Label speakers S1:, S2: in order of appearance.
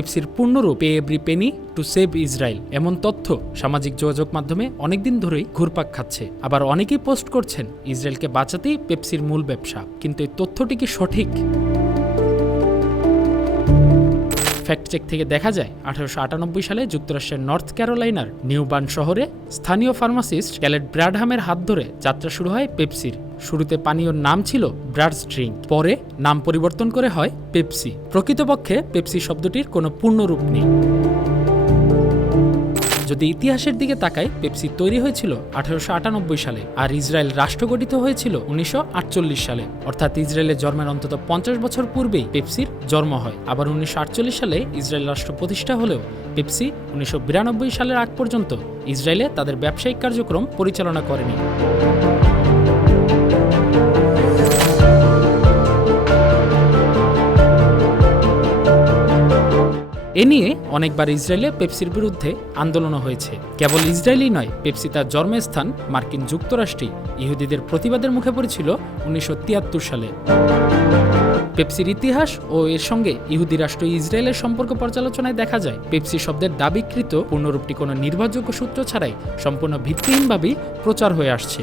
S1: পেপসির পূর্ণরূপ every penny to save Israel এমন তথ্য সামাজিক যোগাযোগ মাধ্যমে অনেকদিন ধরেই ঘুরপাক খাচ্ছে। আবার অনেকেই পোস্ট করছেন, ইসরায়েলকে বাঁচাতেই পেপসির মূল ব্যবসা। কিন্তু এই তথ্যটি কি সঠিক? ফ্যাক্ট চেক থেকে দেখা যায়, আঠারোশো আটানব্বই সালে যুক্তরাষ্ট্রের নর্থ ক্যারোলাইনার নিউবার্ন শহরে স্থানীয় ফার্মাসিস্ট ক্যালেট ব্র্যাডহামের হাত ধরে যাত্রা শুরু হয় পেপসির। শুরুতে পানীয়র নাম ছিল ব্রাডস ড্রিঙ্ক, পরে নাম পরিবর্তন করে হয় পেপসি। প্রকৃতপক্ষে পেপসি শব্দটির কোনো পূর্ণরূপ নেই। যদি ইতিহাসের দিকে তাকাই, পেপসি তৈরি হয়েছিল আঠারোশো আটানব্বই সালে আর ইসরায়েল রাষ্ট্র গঠিত হয়েছিল উনিশশো আটচল্লিশ সালে। অর্থাৎ ইসরায়েলের জন্মের অন্তত পঞ্চাশ বছর পূর্বেই পেপসির জন্ম হয়। আবার উনিশশো আটচল্লিশ সালে ইসরায়েল রাষ্ট্র প্রতিষ্ঠা হলেও পেপসি উনিশশো বিরানব্বই সালের আগ পর্যন্ত ইসরায়েলে তাদের ব্যবসায়িক কার্যক্রম পরিচালনা করেনি। এ নিয়ে অনেকবার ইসরায়েলে পেপসির বিরুদ্ধে আন্দোলনও হয়েছে। কেবল ইসরায়েলই নয়, পেপসি তার জন্মস্থান মার্কিন যুক্তরাষ্ট্রে ইহুদিদের প্রতিবাদের মুখে পড়েছিল উনিশশো তিয়াত্তর সালে। পেপসির ইতিহাস ও এর সঙ্গে ইহুদি রাষ্ট্র ইসরায়েলের সম্পর্ক পর্যালোচনায় দেখা যায়। পেপসি শব্দের দাবিকৃত পূর্ণরূপটি কোনো নির্ভরযোগ্য সূত্র ছাড়াই সম্পূর্ণ ভিত্তিহীনভাবেই প্রচার হয়ে আসছে।